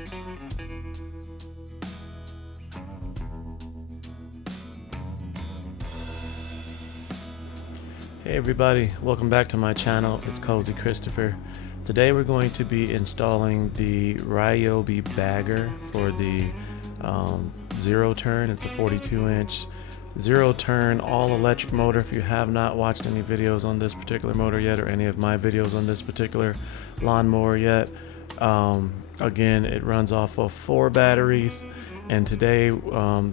Hey everybody, welcome back to my channel. It's Cozy Christopher. Today we're going to be installing the Ryobi bagger for the zero turn. It's a 42-inch zero turn all electric motor. If you have not watched any videos on this particular motor yet, or any of my videos on this particular lawnmower yet, again, it runs off of 4 batteries, and today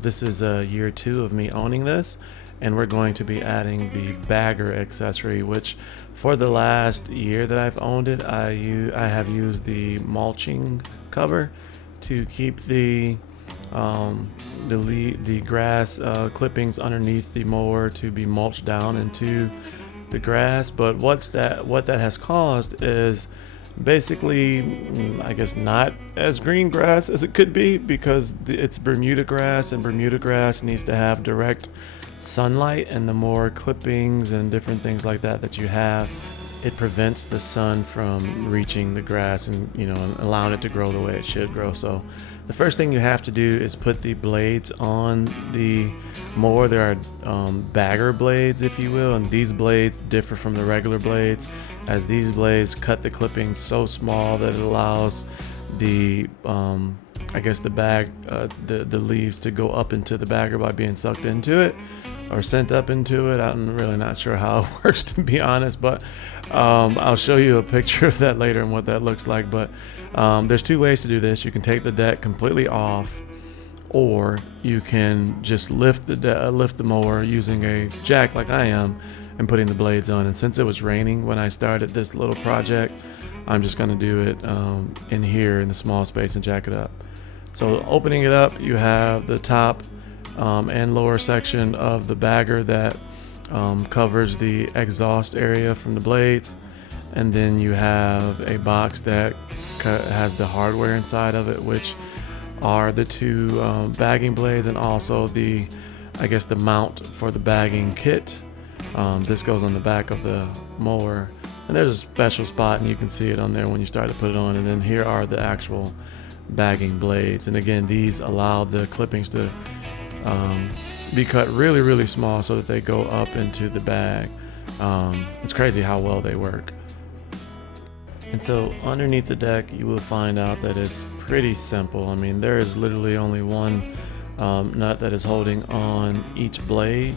this is year 2 of me owning this, and we're going to be adding the bagger accessory, which for the last year that I've owned it, I have used the mulching cover to keep the grass clippings underneath the mower to be mulched down into the grass. But what that has caused is basically, I guess, not as green grass as it could be, because it's Bermuda grass, and Bermuda grass needs to have direct sunlight, and the more clippings and different things like that you have, it prevents the sun from reaching the grass and, you know, allowing it to grow the way it should grow. So the first thing you have to do is put the blades on the mower. There are bagger blades, if you will, and these blades differ from the regular blades, as these blades cut the clippings so small that it allows the I guess the leaves to go up into the bagger by being sucked into it or sent up into it. I'm really not sure how it works, to be honest, but I'll show you a picture of that later and what that looks like. But there's 2 ways to do this. You can take the deck completely off, or you can just lift the mower using a jack like I am and putting the blades on. And since it was raining when I started this little project, I'm just going to do it in here in the small space and jack it up. So opening it up, you have the top and lower section of the bagger that covers the exhaust area from the blades, and then you have a box that has the hardware inside of it, which are the 2 bagging blades, and also the mount for the bagging kit. This goes on the back of the mower, and there's a special spot, and you can see it on there when you start to put it on. And then here are the actual bagging blades, and again, these allow the clippings to be cut really small so that they go up into the bag. It's crazy how well they work. And so underneath the deck, you will find out that it's pretty simple. I mean, there is literally only one nut that is holding on each blade.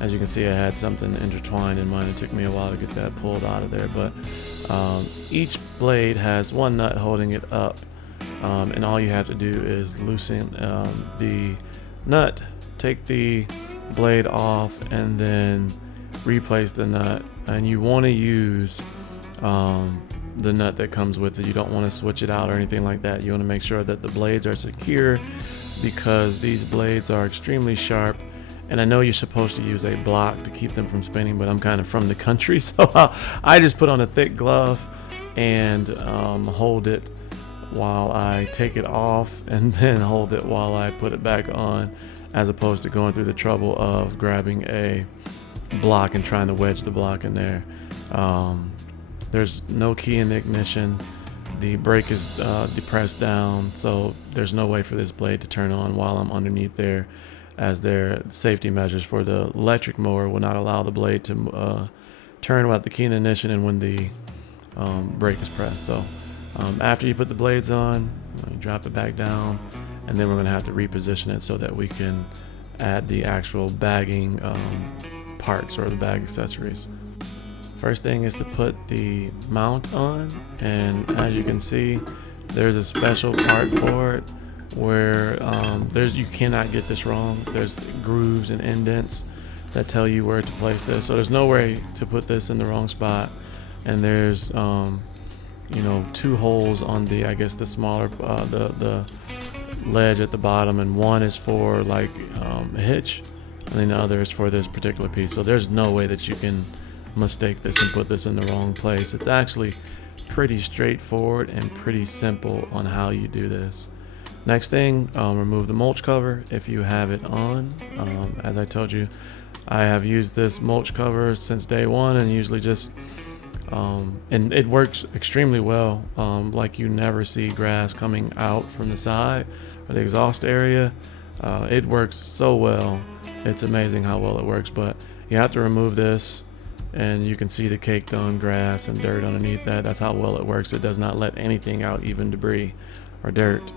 As you can see, I had something intertwined in mine. It took me a while to get that pulled out of there, but each blade has one nut holding it up, and all you have to do is loosen the nut, take the blade off, and then replace the nut. And you want to use the nut that comes with it. You don't want to switch it out or anything like that. You want to make sure that the blades are secure, because these blades are extremely sharp. And I know you're supposed to use a block to keep them from spinning, but I'm kind of from the country, so I just put on a thick glove and hold it while I take it off, and then hold it while I put it back on, as opposed to going through the trouble of grabbing a block and trying to wedge the block in there. There's no key in the ignition. The brake is depressed down, so there's no way for this blade to turn on while I'm underneath there, as their safety measures for the electric mower will not allow the blade to turn without the key in the ignition and when the brake is pressed. So after you put the blades on, you drop it back down, and then we're going to have to reposition it so that we can add the actual bagging parts, or the bag accessories. First thing is to put the mount on, and as you can see, there's a special part for it where you cannot get this wrong. There's grooves and indents that tell you where to place this, so there's no way to put this in the wrong spot. And there's 2 holes on the smaller the ledge at the bottom, and one is for like a hitch, and then the other is for this particular piece. So there's no way that you can mistake this and put this in the wrong place. It's actually pretty straightforward and pretty simple on how you do this. Next thing, remove the mulch cover if you have it on. As I told you, I have used this mulch cover since day one, and usually just And it works extremely well. Like you never see grass coming out from the side or the exhaust area. It works so well. It's amazing how well it works, but you have to remove this, and you can see the caked on grass and dirt underneath that. That's how well it works. It does not let anything out, even debris or dirt.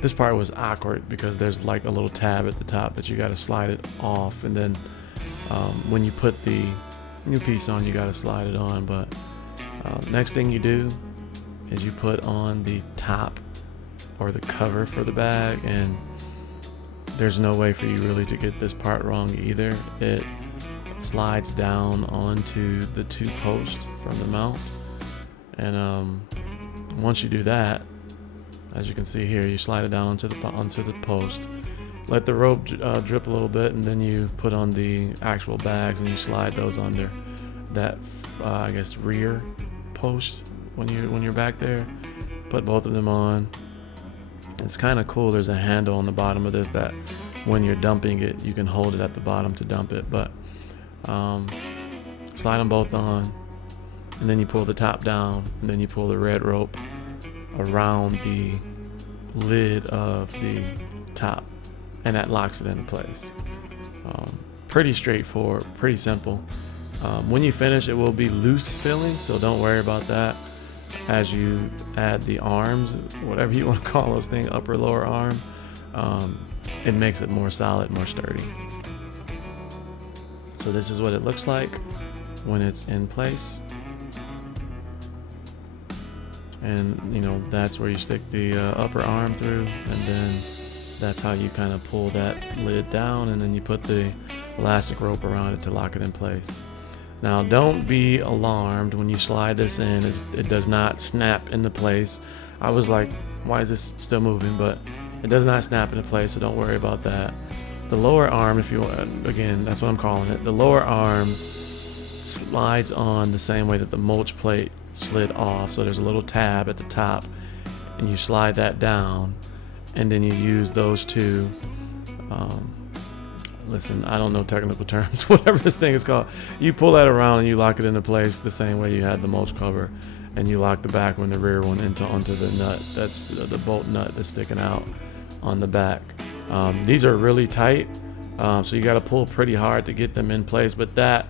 This part was awkward because there's like a little tab at the top that you got to slide it off, and then when you put the new piece on, you got to slide it on. But next thing you do is you put on the top or the cover for the bag, and there's no way for you really to get this part wrong either. It slides down onto the two posts from the mount, and once you do that, as you can see here, you slide it down onto the post, let the rope drip a little bit, and then you put on the actual bags and you slide those under that I guess rear post when you're back there. Put both of them on. It's kind of cool. There's a handle on the bottom of this that when you're dumping it, you can hold it at the bottom to dump it. But slide them both on, and then you pull the top down, and then you pull the red rope around the lid of the top, and that locks it into place. Pretty straightforward, pretty simple. When you finish, it will be loose filling, so don't worry about that. As you add the arms, whatever you want to call those things, upper lower arm, it makes it more solid, more sturdy. So this is what it looks like when it's in place. And you know, that's where you stick the upper arm through, and then that's how you kind of pull that lid down, and then you put the elastic rope around it to lock it in place. Now don't be alarmed when you slide this in. It does not snap into place. I was like, why is this still moving? But it does not snap into place, so don't worry about that. The lower arm, if you want, again, that's what I'm calling it, the lower arm slides on the same way that the mulch plate slid off. So there's a little tab at the top, and you slide that down, and then you use those two. Listen, I don't know technical terms, whatever this thing is called. You pull that around and you lock it into place the same way you had the mulch cover, and you lock the back one, the rear one, onto the nut. That's the bolt nut that's sticking out on the back. These are really tight, so you got to pull pretty hard to get them in place, but that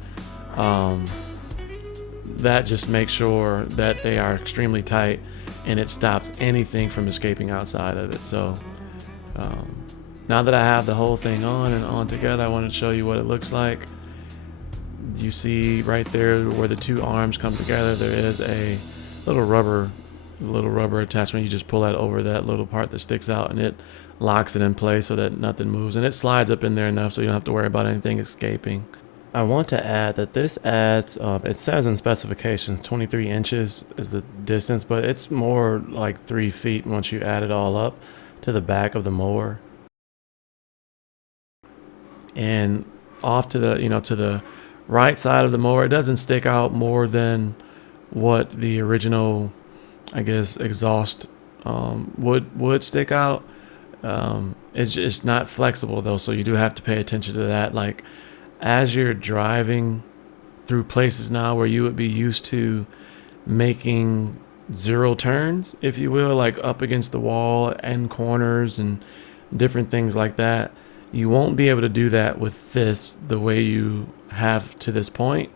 just makes sure that they are extremely tight, and it stops anything from escaping outside of it. So now that I have the whole thing on and on together, I want to show you what it looks like. You see right there where the two arms come together, there is a little rubber attachment. You just pull that over that little part that sticks out, and it locks it in place so that nothing moves, and it slides up in there enough so you don't have to worry about anything escaping. I want to add that this adds, it says in specifications 23 inches is the distance, but it's more like 3 feet once you add it all up to the back of the mower. And off to the, to the right side of the mower, it doesn't stick out more than what the original, I guess, exhaust would stick out. It's just not flexible though, so you do have to pay attention to that. Like, as you're driving through places now where you would be used to making zero turns, if you will, like up against the wall and corners and different things like that, you won't be able to do that with this the way you have to this point.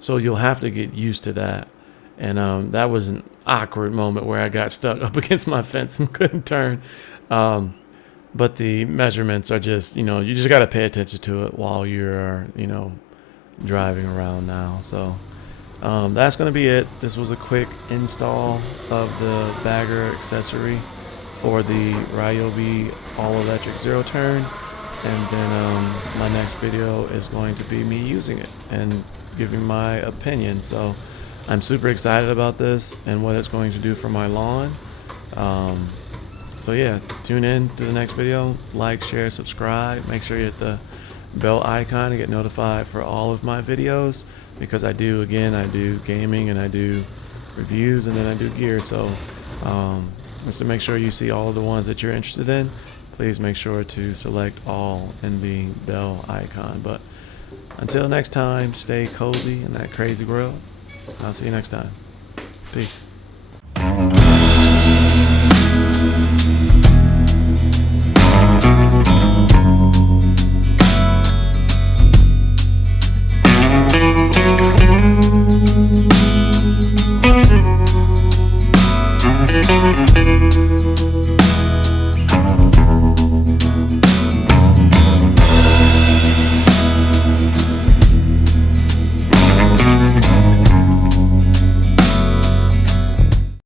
So you'll have to get used to that. And that was an awkward moment where I got stuck up against my fence and couldn't turn. But the measurements are just, you just got to pay attention to it while you're, driving around now. So that's going to be it. This was a quick install of the bagger accessory for the Ryobi all-electric zero turn. And then my next video is going to be me using it and giving my opinion. So I'm super excited about this and what it's going to do for my lawn. So yeah, tune in to the next video. Like, share, subscribe. Make sure you hit the bell icon to get notified for all of my videos, because I do gaming, and I do reviews, and then I do gear. So just to make sure you see all of the ones that you're interested in, please make sure to select all in the bell icon. But until next time, stay cozy in that crazy world. I'll see you next time. Peace.